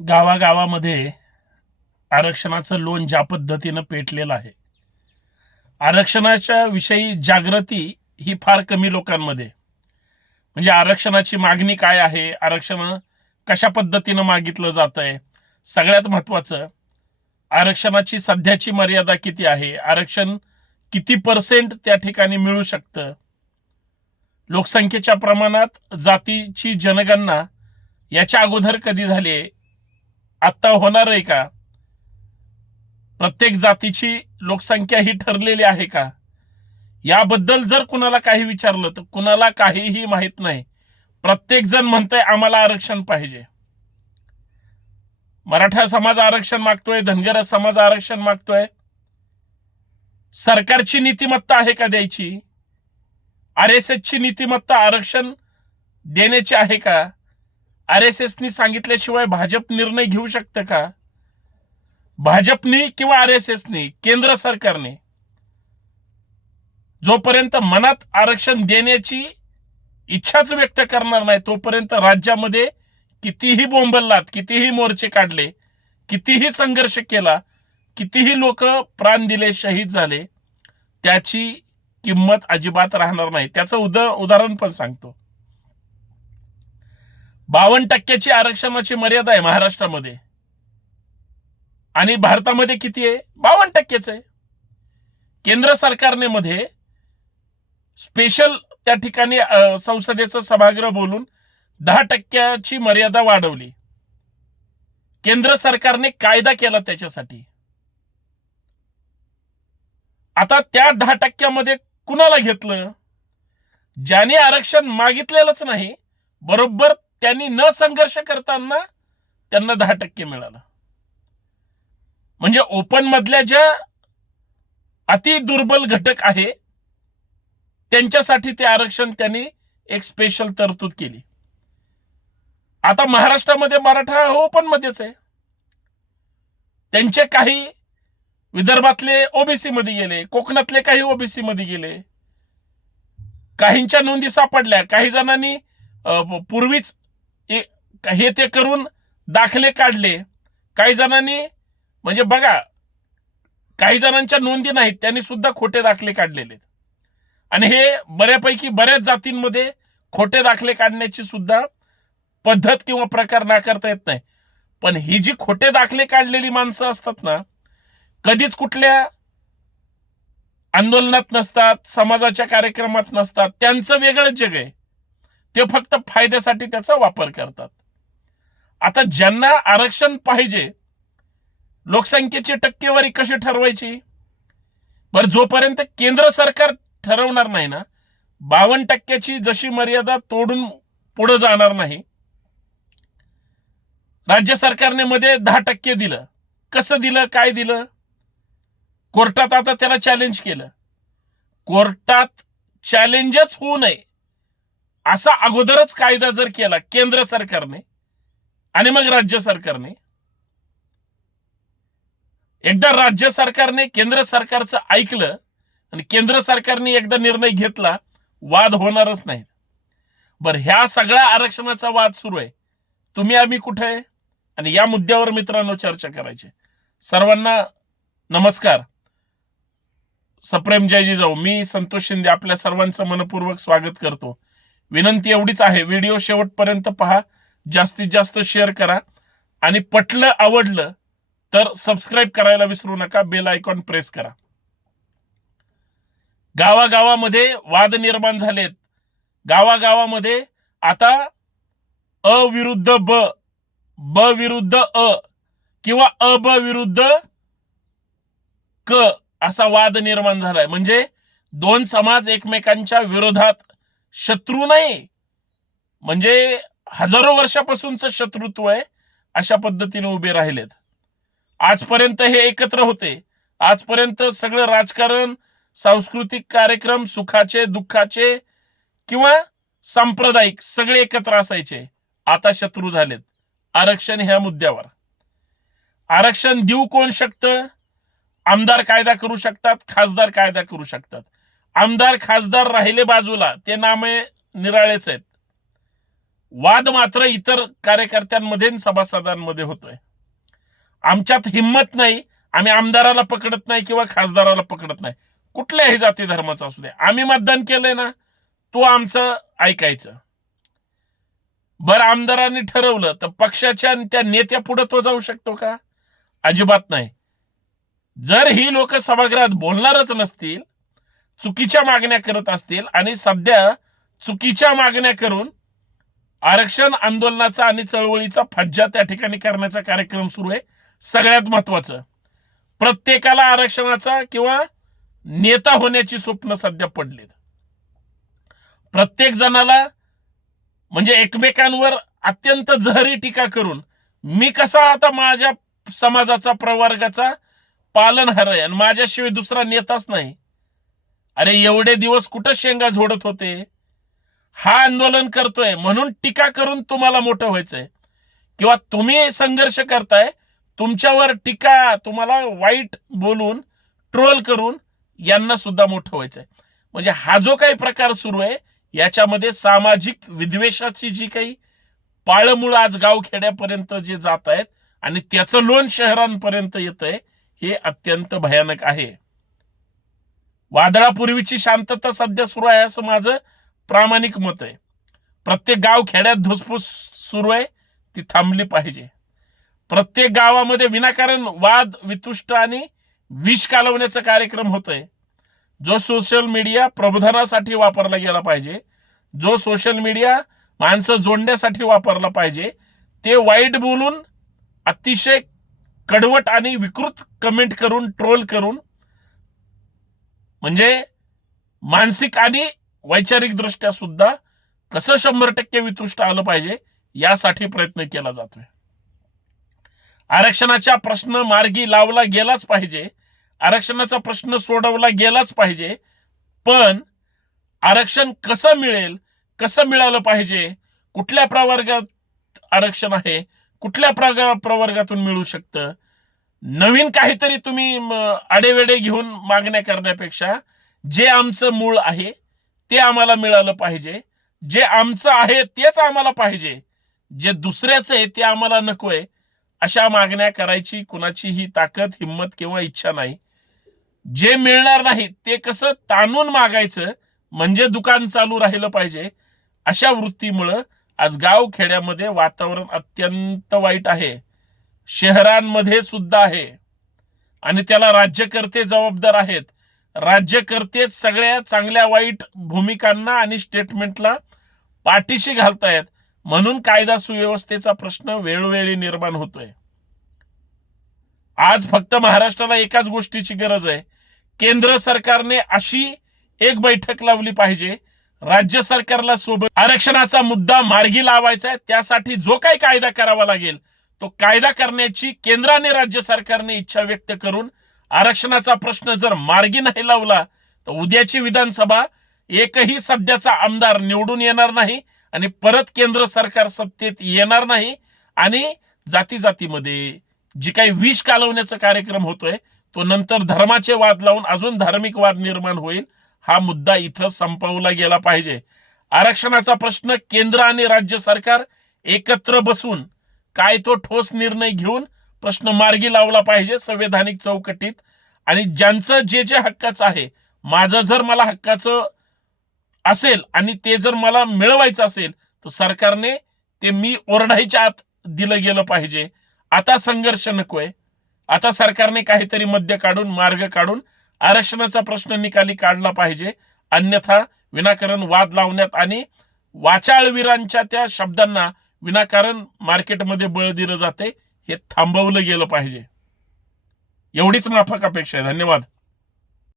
गावागावामध्ये आरक्षणाचं लोन ज्या पद्धतीनं पेटलेलं आहे आरक्षणाच्या विषयी जागृती ही फार कमी लोकांमध्ये. म्हणजे आरक्षणाची मागणी काय आहे आरक्षण कशा पद्धतीनं मागितलं जात आहे सगळ्यात महत्वाचं आरक्षणाची सध्याची मर्यादा किती आहे आरक्षण किती पर्सेंट त्या ठिकाणी मिळू शकतं लोकसंख्येच्या प्रमाणात जातीची जनगणना याच्या अगोदर कधी झाली आहे आत्ता होणार आहे का? प्रत्येक जातीची लोकसंख्या ही ठरलेली आहे का? याबद्दल जर कुणाला काही विचारलं तर कुणाला काहीही माहीत नाही. प्रत्येक जण म्हणतंय आम्हाला आरक्षण पाहिजे. मराठा समाज आरक्षण मागतोय धनगर समाज आरक्षण मागतोय. सरकारची नीतिमत्ता आहे का द्यायची? आर एस ची नीतिमत्ता आरक्षण देण्याची आहे का? आर एस एसनी सांगितल्याशिवाय भाजप निर्णय घेऊ शकतं का? भाजपनी किंवा आर एस एसनी केंद्र सरकारने? जोपर्यंत मनात आरक्षण देण्याची इच्छाच व्यक्त करणार नाही तोपर्यंत राज्यामध्ये कितीही बोंबललात कितीही मोर्चे काढले कितीही संघर्ष केला कितीही लोक प्राण दिले शहीद झाले त्याची किंमत अजिबात राहणार नाही. त्याचं उद उदाहरण पण सांगतो. बावन्न टक्क्याची आरक्षणाची मर्यादा आहे महाराष्ट्रामध्ये. आणि भारतामध्ये किती आहे? बावन्न टक्केच आहे. केंद्र सरकारने मध्ये स्पेशल त्या ठिकाणी संसदेचं सभागृह बोलून दहा टक्क्याची मर्यादा वाढवली. केंद्र सरकारने कायदा केला त्याच्यासाठी. आता त्या दहा टक्क्यामध्ये कुणाला घेतलं? ज्याने आरक्षण मागितलेलंच नाही बरोबर त्यांनी न संघर्ष करताना त्यांना दहा टक्के मिळालं. म्हणजे ओपन मधल्या ज्या अति दुर्बल घटक आहे त्यांच्यासाठी ते आरक्षण त्यांनी एक स्पेशल तरतूद केली. आता महाराष्ट्रामध्ये मराठा ओपन मध्येच आहे. त्यांचे काही विदर्भातले ओबीसी मध्ये गेले कोकणातले काही ओबीसी मध्ये गेले. काहींच्या नोंदी सापडल्या काही जणांनी पूर्वीच हे ते करून दाखले काढले. काही जणांनी म्हणजे बघा काही जणांच्या नोंदी नाहीत त्यांनी सुद्धा खोटे दाखले काढलेले आणि हे बऱ्यापैकी बऱ्याच जातींमध्ये खोटे दाखले काढण्याची सुद्धा पद्धत किंवा प्रकार नाकारता येत नाही. पण ही जी खोटे दाखले काढलेली माणसं असतात ना कधीच कुठल्या आंदोलनात नसतात समाजाच्या कार्यक्रमात नसतात त्यांचं वेगळंच जग आहे. ते फक्त फायद्यासाठी त्याचा वापर करतात. आता ज्यांना आरक्षण पाहिजे लोकसंख्येची टक्केवारी कशी ठरवायची? बरं जोपर्यंत केंद्र सरकार ठरवणार नाही ना बावन्न टक्क्याची जशी मर्यादा तोडून पुढे जाणार नाही राज्य सरकारने मध्ये दहा टक्के दिलं. कसं दिलं काय दिलं? कोर्टात आता त्याला चॅलेंज केलं. कोर्टात चॅलेंजच होऊ नये. असा अगोदरच कायदा जर केला केंद्र सरकारने आणि मग राज्य सरकारने एकदा राज्य सरकारने केंद्र सरकारचं ऐकलं आणि केंद्र सरकारने एकदा निर्णय घेतला वाद होणारच नाही. बर ह्या सगळ्या आरक्षणाचा वाद सुरू आहे. तुम्ही आम्ही कुठे आहे? आणि या मुद्द्यावर मित्रांनो चर्चा करायची. सर्वांना नमस्कार. सप्रेम जयजी जाऊ. मी संतोष शिंदे आपल्या सर्वांचं मनपूर्वक स्वागत करतो. विनंती एवढीच आहे व्हिडिओ शेवटपर्यंत पहा जास्तीत जास्त शेअर करा. आणि पटलं आवडलं तर सबस्क्राईब करायला विसरू नका बेल आयकॉन प्रेस करा. गावागावामध्ये वाद निर्माण झालेत. गावागावामध्ये आता अ विरुद्ध ब ब विरुद्ध अ किंवा अ ब विरुद्ध क असा वाद निर्माण झालाय. म्हणजे दोन समाज एकमेकांच्या विरोधात शत्रू नाही. म्हणजे हजारो वर्षापासूनच शत्रुत्व आहे अशा पद्धतीने उभे राहिलेत. आजपर्यंत हे एकत्र होते. आजपर्यंत सगळं राजकारण सांस्कृतिक कार्यक्रम सुखाचे दुःखाचे किंवा सांप्रदायिक सगळे एकत्र असायचे. आता शत्रू झालेत. आरक्षण ह्या मुद्द्यावर. आरक्षण देऊ कोण शकतं? आमदार कायदा करू शकतात खासदार कायदा करू शकतात. आमदार खासदार राहिले बाजूला ते नामे निराळेच आहेत. वाद मात्र इतर कार्यकर्त्यांमध्ये सभासदांमध्ये होतोय. आमच्यात हिंमत नाही आम्ही आमदाराला पकडत नाही किंवा खासदाराला पकडत नाही. कुठल्याही जाती धर्माचा असू दे आम्ही मतदान केलंय ना तो आमचं ऐकायचं. बरं आमदारांनी ठरवलं तर पक्षाच्या त्या नेत्या पुढे तो जाऊ शकतो का? अजिबात नाही. जर ही लोक सभागृहात बोलणारच नसतील चुकीच्या मागण्या करत असतील आणि सध्या चुकीच्या मागण्या करून आरक्षण आंदोलनाचा आणि चळवळीचा फज्जा त्या ठिकाणी करण्याचा कार्यक्रम सुरू आहे. सगळ्यात महत्वाचं प्रत्येकाला आरक्षणाचा किंवा नेता होण्याची स्वप्न सध्या पडलीत. प्रत्येक जणाला म्हणजे एकमेकांवर अत्यंत जहरी टीका करून मी कसा आता माझ्या समाजाचा प्रवर्गाचा पालनहार आहे आणि माझ्याशिवाय दुसरा नेताच नाही. अरे एवढे दिवस कुठं शेंगा झोडत होते? हा आंदोलन करतोय म्हणून टीका करून तुम्हाला मोठं व्हायचंय. किंवा तुम्ही संघर्ष करताय तुमच्यावर टीका तुम्हाला वाईट बोलून ट्रोल करून यांना सुद्धा मोठं व्हायचंय. म्हणजे हा जो काही प्रकार सुरू आहे याच्यामध्ये सामाजिक विद्वेषाची जी काही पाळमुळं आज गावखेड्यापर्यंत जे जात आहेत आणि त्याचं लोन शहरांपर्यंत येत आहे हे अत्यंत भयानक आहे. वादळापूर्वीची शांतता सध्या सुरू आहे असं माझं प्रामाणिक मत आहे. प्रत्येक गाव खेड्यात धुसफूस सुरू आहे ती थांबली पाहिजे. प्रत्येक गावामध्ये विनाकारण वाद वितुष्ट आणि विष कालवण्याचा कार्यक्रम होतोय. जो सोशल मीडिया प्रबोधनासाठी वापरला गेला पाहिजे जो सोशल मीडिया माणसं जोडण्यासाठी वापरला पाहिजे ते वाईट बोलून अतिशय कडवट आणि विकृत कमेंट करून ट्रोल करून म्हणजे मानसिक आणि वैचारिक दृष्ट्या सुद्धा कसं शंभर टक्के वितुष्ट आलं पाहिजे यासाठी प्रयत्न केला जातोय. आरक्षणाचा प्रश्न मार्गी लावला गेलाच पाहिजे. आरक्षणाचा प्रश्न सोडवला गेलाच पाहिजे. पण आरक्षण कसं मिळेल कसं मिळालं पाहिजे कुठल्या प्रवर्गात आरक्षण आहे कुठल्या प्रग प्रवर्गातून मिळू शकतं नवीन काहीतरी तुम्ही आडेवेडे घेऊन मागण्या करण्यापेक्षा जे आमचं मूळ आहे ते आम्हाला मिळालं पाहिजे. जे आमचं आहे तेच आम्हाला पाहिजे. जे दुसऱ्याचं आहे ते आम्हाला नकोय. अशा मागण्या करायची कुणाचीही ताकद हिंमत किंवा इच्छा नाही. जे मिळणार नाही ते कसं ताणून मागायचं म्हणजे दुकान चालू राहिलं पाहिजे अशा वृत्तीमुळं आज गाव खेड्यामध्ये वातावरण अत्यंत वाईट आहे. शहरांमध्ये सुद्धा आहे. आणि त्याला राज्यकर्ते जबाबदार आहेत. राज्यकर्तेच सगळ्या चांगल्या वाईट भूमिकांना आणि स्टेटमेंटला पाठीशी घालतायत. म्हणून कायदा सुव्यवस्थेचा प्रश्न वेळोवेळी निर्माण होतोय. आज फक्त महाराष्ट्राला एकाच गोष्टीची गरज आहे. केंद्र सरकारने अशी एक बैठक लावली पाहिजे. राज्य सरकारला सोबत आरक्षणाचा मुद्दा मार्गी लावायचा आहे. त्यासाठी जो काही कायदा करावा लागेल तो कायदा करण्याची केंद्र आणि राज्य सरकारने इच्छा व्यक्त करून आरक्षणाचा प्रश्न जर मार्गी नाही लावला तर उद्याची विधानसभा एकही सध्याचा आमदार निवडून येणार नाही आणि परत केंद्र सरकार सत्तेत येणार नाही आणि जाती जातीमध्ये जी काही विष कालवण्याचा कार्यक्रम होतोय तो नंतर धर्माचे वाद लावून अजून धार्मिक वाद निर्माण होईल हा मुद्दा इथं संपवला गेला पाहिजे. आरक्षणाचा प्रश्न केंद्र आणि राज्य सरकार एकत्र बसून काय तो ठोस निर्णय घेऊन प्रश्न मार्गी लावला पाहिजे संवैधानिक चौकटीत. आणि ज्यांचं जे जे हक्काचं आहे माझं जर मला हक्काचं असेल आणि ते जर मला मिळवायचं असेल तर सरकारने ते मी ओरडायच्या आत दिलं गेलं पाहिजे. आता संघर्ष नकोय. आता सरकारने काहीतरी मध्य काढून मार्ग काढून आरक्षणाचा प्रश्न निकाली काढला पाहिजे. अन्यथा विनाकारण वाद लावण्यात आणि वाचाळवीरांच्या त्या शब्दांना विनाकारण मार्केटमध्ये बळ दिलं जाते हे थांबवलं गेलं पाहिजे. एवढीच माफक अपेक्षा आहे. धन्यवाद.